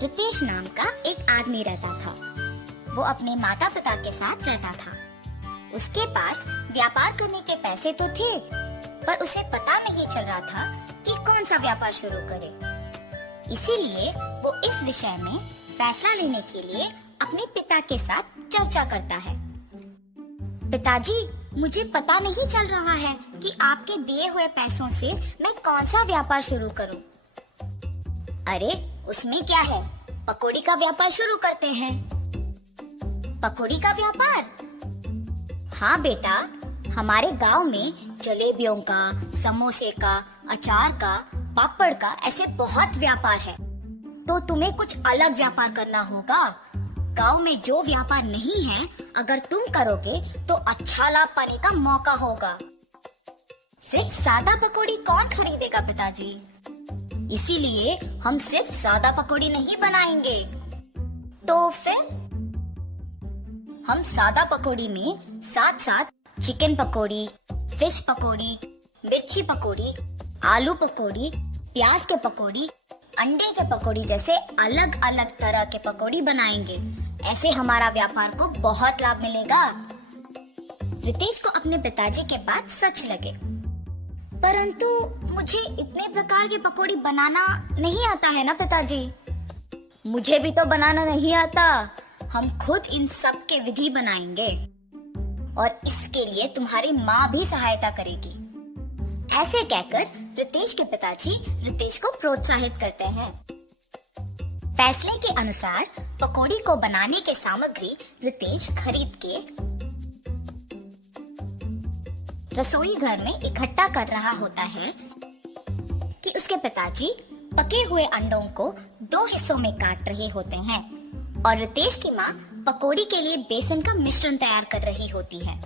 रितेश नाम का एक आदमी रहता था। वो अपने माता पिता के साथ रहता था। उसके पास व्यापार करने के पैसे तो थे, पर उसे पता नहीं चल रहा था कि कौन सा व्यापार शुरू करे। इसीलिए वो इस विषय में फैसला लेने के लिए अपने पिता के साथ चर्चा करता है। पिताजी, मुझे पता नहीं चल रहा है कि आपके दिए हुए पैसों से मैं कौन सा व्यापार शुरू करूं। अरे, उसमें क्या है, पकौड़ी का व्यापार शुरू करते हैं। पकौड़ी का व्यापार? हाँ बेटा, हमारे गांव में जलेबियों का, समोसे का, अचार का, पापड़ का ऐसे बहुत व्यापार है। तो तुम्हें कुछ अलग व्यापार करना होगा। गांव में जो व्यापार नहीं है, अगर तुम करोगे तो अच्छा लाभ पाने का मौका होगा। सिर्फ सादा पकौड़ी कौन खरीदेगा पिताजी? इसीलिए हम सिर्फ सादा पकौड़ी नहीं बनाएंगे। तो फिर हम सादा पकौड़ी में साथ साथ चिकन पकौड़ी, फिश पकौड़ी, मिर्ची पकौड़ी, आलू पकौड़ी, प्याज के पकौड़ी, अंडे के पकौड़ी जैसे अलग अलग तरह के पकौड़ी बनाएंगे। ऐसे हमारा व्यापार को बहुत लाभ मिलेगा। रितेश को अपने पिताजी के बात सच लगे, परंतु मुझे इतने प्रकार के पकौड़ी बनाना नहीं आता है ना पिताजी। मुझे भी तो बनाना नहीं आता। हम खुद इन सब के विधि बनाएंगे और इसके लिए तुम्हारी माँ भी सहायता करेगी। ऐसे कहकर रितेश के पिताजी रितेश को प्रोत्साहित करते हैं। फैसले के अनुसार पकौड़ी को बनाने के सामग्री रितेश खरीद के रसोई घर में इकट्ठा कर रहा होता है कि उसके पिताजी पके हुए अंडों को 2 हिस्सों में काट रहे होते हैं और रितेश की माँ पकौड़ी के लिए बेसन का मिश्रण तैयार कर रही होती है।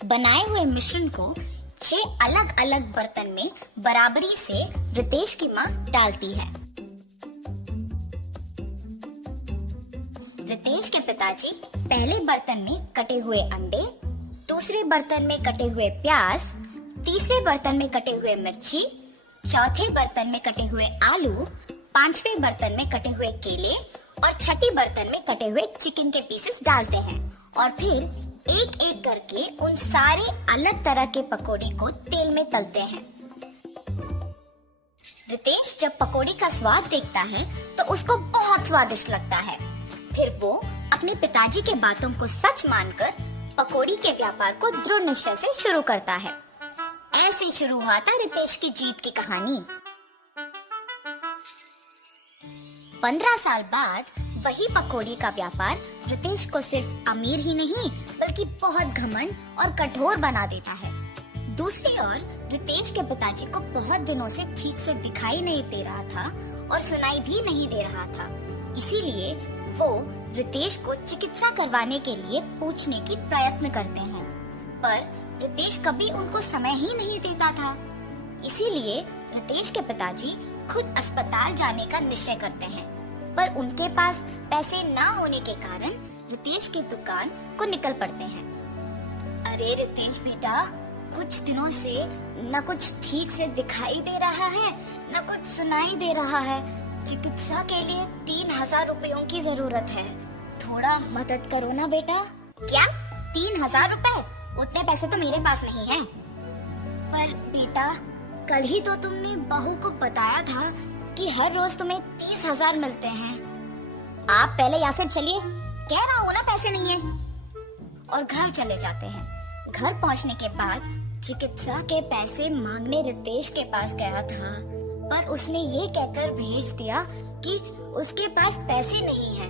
बनाए हुए मिश्रण को 6 अलग अलग बर्तन में बराबरी से रितेश की माँ डालती है। रितेश के पिताजी पहले बर्तन में कटे हुए अंडे, दूसरे बर्तन में कटे हुए प्याज, तीसरे बर्तन में कटे हुए मिर्ची, चौथे बर्तन में कटे हुए आलू, 5वें बर्तन में कटे हुए केले और छठी बर्तन में कटे हुए चिकन के पीसेस डालते हैं और फिर एक एक करके उन सारे अलग तरह के पकौड़ी को तेल में तलते हैं। रितेश जब पकौड़ी का स्वाद देखता है तो उसको बहुत स्वादिष्ट लगता है। फिर वो अपने पिताजी के बातों को सच मानकर पकौड़ी के व्यापार को दृढ़ निश्चय से शुरू करता है। ऐसे शुरू हुआ था रितेश की जीत की कहानी। 15 साल बाद वही पकौड़ी का व्यापार रितेश को सिर्फ अमीर ही नहीं बल्कि बहुत घमंड और कठोर बना देता है। दूसरी ओर रितेश के पिताजी को बहुत दिनों से ठीक से दिखाई नहीं दे रहा था और सुनाई भी नहीं दे रहा था। इसीलिए वो रितेश को चिकित्सा करवाने के लिए पूछने की प्रयत्न करते हैं, पर रितेश कभी उनको समय ही नहीं देता था। इसीलिए रितेश के पिताजी खुद अस्पताल जाने का निश्चय करते हैं, पर उनके पास पैसे ना होने के कारण रितेश की दुकान को निकल पड़ते हैं। अरे रितेश बेटा, कुछ दिनों से न कुछ ठीक से दिखाई दे रहा है, न कुछ सुनाई दे रहा है। चिकित्सा के लिए 3000 रुपयों की जरूरत है। थोड़ा मदद करो ना बेटा। क्या 3000 रुपए? उतने पैसे तो मेरे पास नहीं है। पर बेटा, कल ही तो तुमने बहू को बताया था कि हर रोज तुम्हें 30,000 मिलते हैं। आप पहले यहाँ से चलिए, कह रहा हूँ ना पैसे नहीं है। और घर चले जाते हैं। घर पहुँचने के बाद चिकित्सा के पैसे मांगने रितेश के पास गया था, पर उसने ये कहकर भेज दिया कि उसके पास पैसे नहीं है।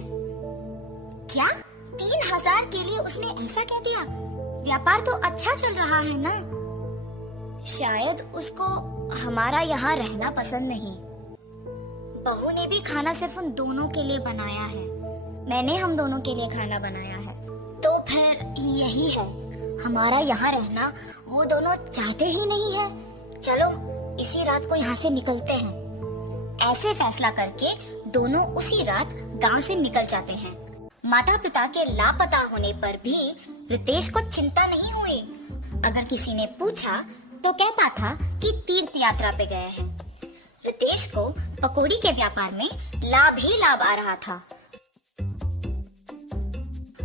क्या 3000 के लिए उसने ऐसा कह दिया? व्यापार तो अच्छा चल रहा है ना। शायद उसको हमारा यहाँ रहना पसंद नहीं। बहू ने भी खाना सिर्फ उन दोनों के लिए बनाया है। मैंने हम दोनों के लिए खाना बनाया है। तो फिर यही है, हमारा यहाँ रहना वो दोनों चाहते ही नहीं है। चलो इसी रात को यहाँ से निकलते हैं। ऐसे फैसला करके दोनों उसी रात गांव से निकल जाते हैं। माता पिता के लापता होने पर भी रितेश को चिंता नहीं हुई। अगर किसी ने पूछा तो कहता था कि तीर्थ यात्रा पे गए हैं। रितेश को पकौड़ी के व्यापार में लाभ ही लाभ आ रहा था।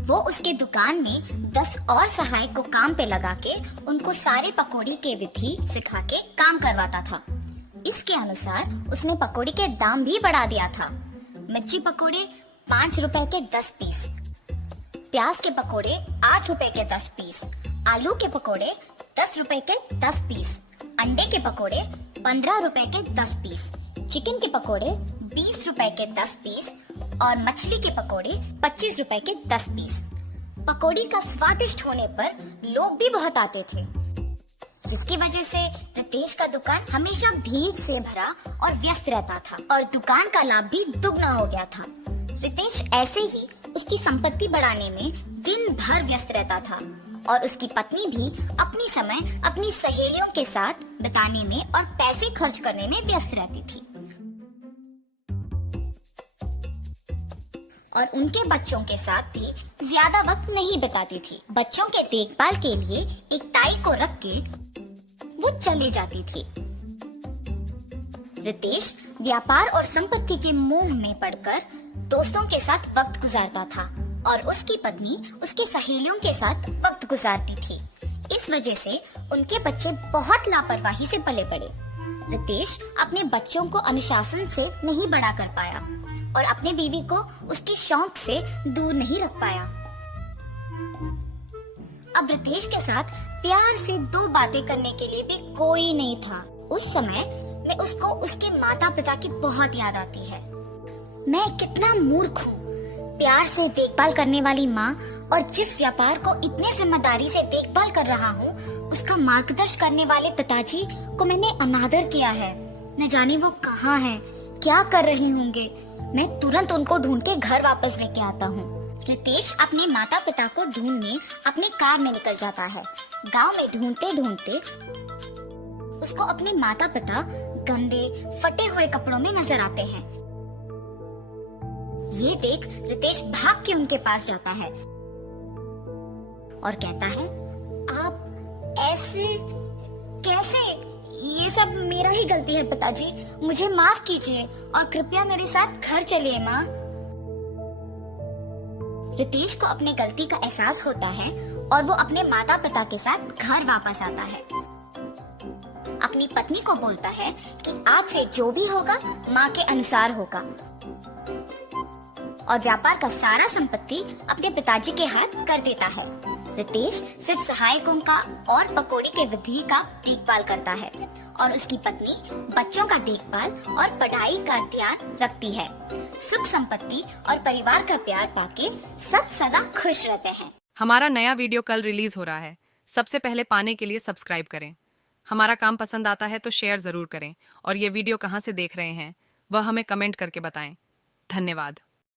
वो उसके दुकान में 10 और सहायक को काम पे लगा के उनको सारे पकौड़ी के विधि सिखा के काम करवाता था। इसके अनुसार उसने पकौड़ी के दाम भी बढ़ा दिया था। मिर्ची पकौड़े 5 रुपए के 10 पीस, प्याज के पकौड़े 8 रुपए के 10 पीस, आलू के पकौड़े 10 रुपए के 10 पीस, अंडे के पकौड़े 15 रुपए के 10 पीस, चिकन के पकौड़े 20 रुपए के 10 पीस और मछली के पकौड़े 25 रुपए के 10 पीस। पकौड़ी का स्वादिष्ट होने पर लोग भी बहुत आते थे, जिसकी वजह से रितेश का दुकान हमेशा भीड़ से भरा और व्यस्त रहता था और दुकान का लाभ भी दुगना हो गया था। रितेश ऐसे ही उसकी संपत्ति बढ़ाने में दिन भर व्यस्त रहता था और उसकी पत्नी भी अपनी समय अपनी सहेलियों के साथ बिताने में और पैसे खर्च करने में व्यस्त रहती थी और उनके बच्चों के साथ भी ज्यादा वक्त नहीं बिताती थी। बच्चों के देखभाल के लिए एक ताई को रख के वो चले जाती थी। रितेश व्यापार और संपत्ति के मोह में पड़कर दोस्तों के साथ वक्त गुजारता था और उसकी पत्नी उसकी सहेलियों के साथ वक्त गुजारती थी। इस वजह से उनके बच्चे बहुत लापरवाही से पले बड़े। रितेश अपने बच्चों को अनुशासन से नहीं बड़ा कर पाया और अपनी बीवी को उसके शौक से दूर नहीं रख पाया। अब रितेश के साथ प्यार से 2 बातें करने के लिए भी कोई नहीं था। उस समय में उसको उसके माता पिता की बहुत याद आती है। मैं कितना मूर्ख हूँ, प्यार से देखभाल करने वाली माँ और जिस व्यापार को इतने जिम्मेदारी से देखभाल कर रहा हूँ, उसका मार्गदर्शन करने वाले पिताजी को मैंने अनादर किया है। न जाने वो कहाँ हैं, क्या कर रहे होंगे। मैं तुरंत उनको ढूंढ के घर वापस लेके आता हूँ। रितेश अपने माता पिता को ढूंढने अपने कार में निकल जाता है। गांव में ढूंढते ढूंढते उसको अपने माता पिता गंदे फटे हुए कपड़ों में नजर आते हैं। ये देख रितेश भाग के उनके पास जाता है और कहता है, आप ऐसे कैसे? ये सब मेरा ही गलती है पिताजी, मुझे माफ कीजिए और कृपया मेरे साथ घर चलिए माँ। रितेश को अपने गलती का एहसास होता है और वो अपने माता पिता के साथ घर वापस आता है। अपनी पत्नी को बोलता है कि आज से जो भी होगा माँ के अनुसार होगा और व्यापार का सारा संपत्ति अपने पिताजी के हाथ कर देता है। रितेश सिर्फ सहायकों का और पकौड़ी के विधि का देखभाल करता है और उसकी पत्नी बच्चों का देखभाल और पढ़ाई का ध्यान रखती है। सुख संपत्ति और परिवार का प्यार पाके सब सदा खुश रहते हैं। हमारा नया वीडियो कल रिलीज हो रहा है। सबसे पहले पाने के लिए सब्सक्राइब करें। हमारा काम पसंद आता है तो शेयर जरूर करें और ये वीडियो कहाँ से देख रहे हैं वह हमें कमेंट करके बताएं। धन्यवाद।